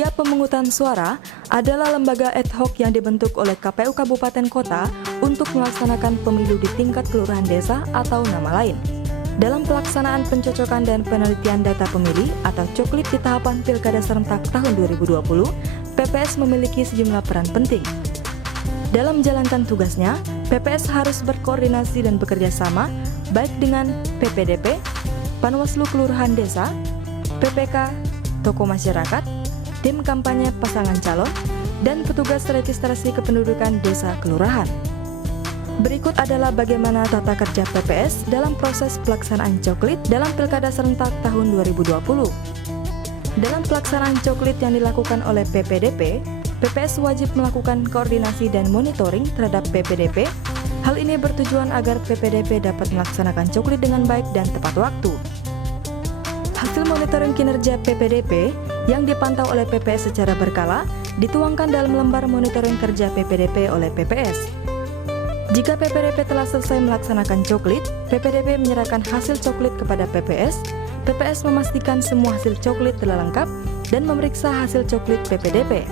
Panitia Pemungutan Suara adalah lembaga ad hoc yang dibentuk oleh KPU Kabupaten Kota untuk melaksanakan pemilu di tingkat kelurahan desa atau nama lain. Dalam pelaksanaan pencocokan dan penelitian data pemilih atau coklit di tahapan Pilkada serentak tahun 2020, PPS memiliki sejumlah peran penting. Dalam menjalankan tugasnya, PPS harus berkoordinasi dan bekerja sama baik dengan PPDP, Panwaslu Kelurahan Desa, PPK, tokoh masyarakat, tim kampanye pasangan calon, dan petugas registrasi kependudukan desa kelurahan. Berikut adalah bagaimana tata kerja PPS dalam proses pelaksanaan coklit dalam Pilkada serentak tahun 2020. Dalam pelaksanaan coklit yang dilakukan oleh PPDP, PPS wajib melakukan koordinasi dan monitoring terhadap PPDP. Hal ini bertujuan agar PPDP dapat melaksanakan coklit dengan baik dan tepat waktu. Hasil monitoring kinerja PPDP yang dipantau oleh PPS secara berkala dituangkan dalam lembar monitoring kerja PPDP oleh PPS. Jika PPDP telah selesai melaksanakan coklit, PPDP menyerahkan hasil coklit kepada PPS. PPS memastikan semua hasil coklit telah lengkap dan memeriksa hasil coklit PPDP.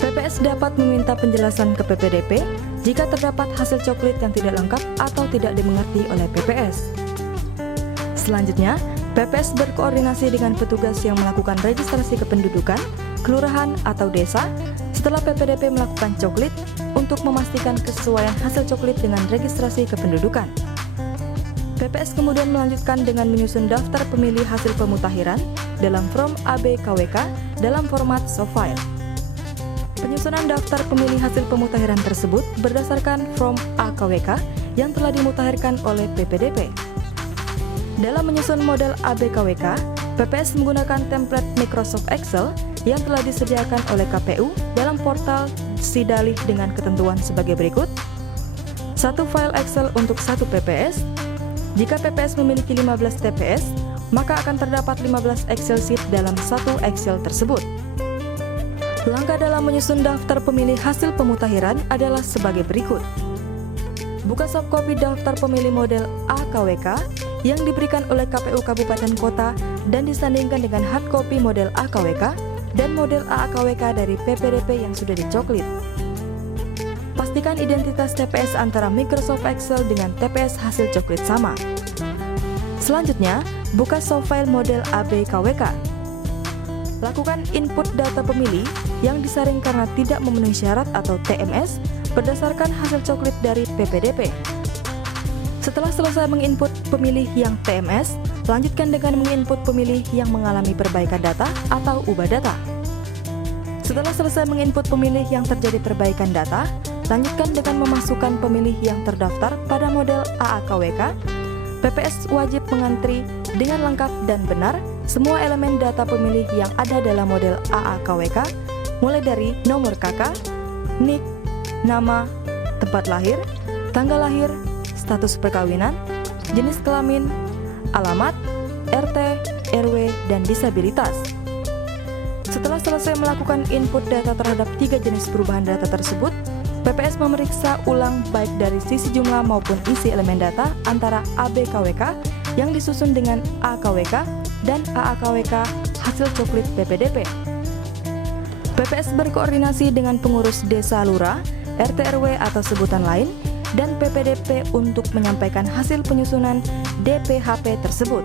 PPS dapat meminta penjelasan ke PPDP jika terdapat hasil coklit yang tidak lengkap atau tidak dimengerti oleh PPS. Selanjutnya, PPS berkoordinasi dengan petugas yang melakukan registrasi kependudukan, kelurahan atau desa setelah PPDP melakukan coklit untuk memastikan kesesuaian hasil coklit dengan registrasi kependudukan. PPS kemudian melanjutkan dengan menyusun daftar pemilih hasil pemutakhiran dalam form ABKWK dalam format soft file. Penyusunan daftar pemilih hasil pemutakhiran tersebut berdasarkan form AKWK yang telah dimutakhirkan oleh PPDP. Dalam menyusun model ABKWK, PPS menggunakan template Microsoft Excel yang telah disediakan oleh KPU dalam portal Sidalih dengan ketentuan sebagai berikut. 1 file Excel untuk 1 PPS. Jika PPS memiliki 15 TPS, maka akan terdapat 15 Excel sheet dalam 1 Excel tersebut. Langkah dalam menyusun daftar pemilih hasil pemutakhiran adalah sebagai berikut. Buka softcopy daftar pemilih model AKWK yang diberikan oleh KPU Kabupaten Kota dan disandingkan dengan hardcopy model AKWK dan model AAKWK dari PPDP yang sudah dicoklit. Pastikan identitas TPS antara Microsoft Excel dengan TPS hasil coklit sama. Selanjutnya, buka soft file model ABKWK. Lakukan input data pemilih yang disaring karena tidak memenuhi syarat atau TMS berdasarkan hasil coklit dari PPDP. Setelah selesai menginput pemilih yang TMS, lanjutkan dengan menginput pemilih yang mengalami perbaikan data atau ubah data. Setelah selesai menginput pemilih yang terjadi perbaikan data, lanjutkan dengan memasukkan pemilih yang terdaftar pada model AAKWK. PPS wajib mengantri dengan lengkap dan benar semua elemen data pemilih yang ada dalam model AAKWK, mulai dari nomor KK, NIK, nama, tempat lahir, tanggal lahir, status perkawinan, jenis kelamin, alamat, RT, RW, dan disabilitas. Setelah selesai melakukan input data terhadap 3 jenis perubahan data tersebut, PPS memeriksa ulang baik dari sisi jumlah maupun isi elemen data antara ABKWK yang disusun dengan AKWK dan AAKWK hasil coklit PPDP. PPS berkoordinasi dengan pengurus desa lurah, RT RW atau sebutan lain, dan PPDP untuk menyampaikan hasil penyusunan DPHP tersebut.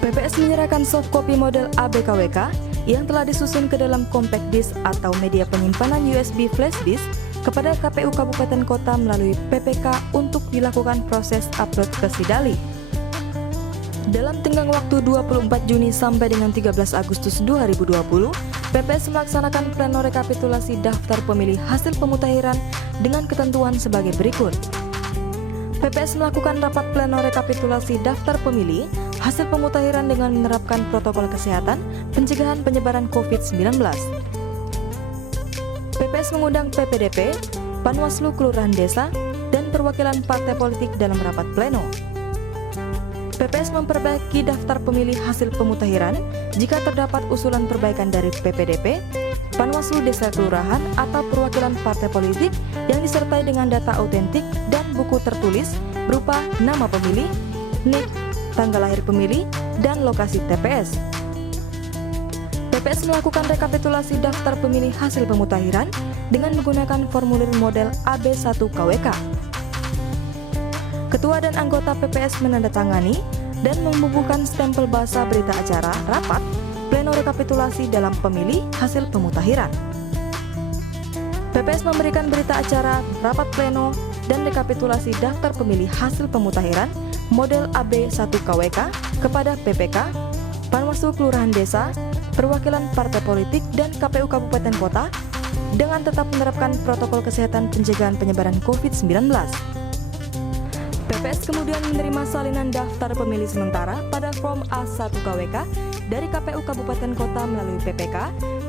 PPS menyerahkan soft copy model ABKWK yang telah disusun ke dalam compact disk atau media penyimpanan USB flash disk kepada KPU Kabupaten Kota melalui PPK untuk dilakukan proses upload ke Sidalih. Dalam tenggang waktu 24 Juni sampai dengan 13 Agustus 2020, PPS melaksanakan pleno rekapitulasi daftar pemilih hasil pemutakhiran dengan ketentuan sebagai berikut. PPS melakukan rapat pleno rekapitulasi daftar pemilih hasil pemutakhiran dengan menerapkan protokol kesehatan pencegahan penyebaran COVID-19. PPS mengundang PPDP, Panwaslu Kelurahan Desa, dan perwakilan partai politik dalam rapat pleno. PPS memperbaiki daftar pemilih hasil pemutakhiran jika terdapat usulan perbaikan dari PPDP, Panwaslu Desa Kelurahan atau perwakilan partai politik yang disertai dengan data autentik dan buku tertulis berupa nama pemilih, NIK, tanggal lahir pemilih, dan lokasi TPS. PPS melakukan rekapitulasi daftar pemilih hasil pemutahiran dengan menggunakan formulir model AB1KWK. Ketua dan anggota PPS menandatangani dan membubuhkan stempel bahasa berita acara rapat pleno rekapitulasi dalam pemilih hasil pemutahiran. PPS memberikan berita acara rapat pleno dan rekapitulasi daftar pemilih hasil pemutahiran model AB1KWK kepada PPK, Panwaslu Kelurahan Desa, perwakilan partai politik dan KPU Kabupaten Kota dengan tetap menerapkan protokol kesehatan pencegahan penyebaran COVID-19. PPS kemudian menerima salinan daftar pemilih sementara pada form A1KWK dari KPU Kabupaten Kota melalui PPK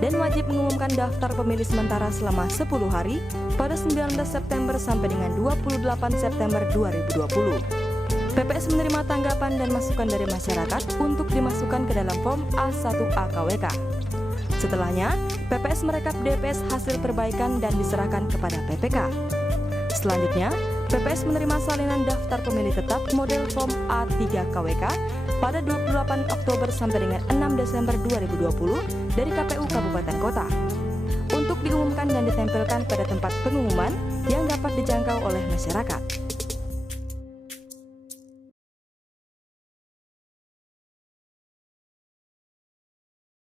dan wajib mengumumkan daftar pemilih sementara selama 10 hari pada 19 September sampai dengan 28 September 2020. PPS menerima tanggapan dan masukan dari masyarakat untuk dimasukkan ke dalam form A1AKWK. Setelahnya, PPS merekap DPS hasil perbaikan dan diserahkan kepada PPK. Selanjutnya, PPS menerima salinan daftar pemilih tetap model form A3KWK pada 28 Oktober sampai dengan 6 Desember 2020 dari KPU Kabupaten Kota untuk diumumkan dan ditempelkan pada tempat pengumuman yang dapat dijangkau oleh masyarakat.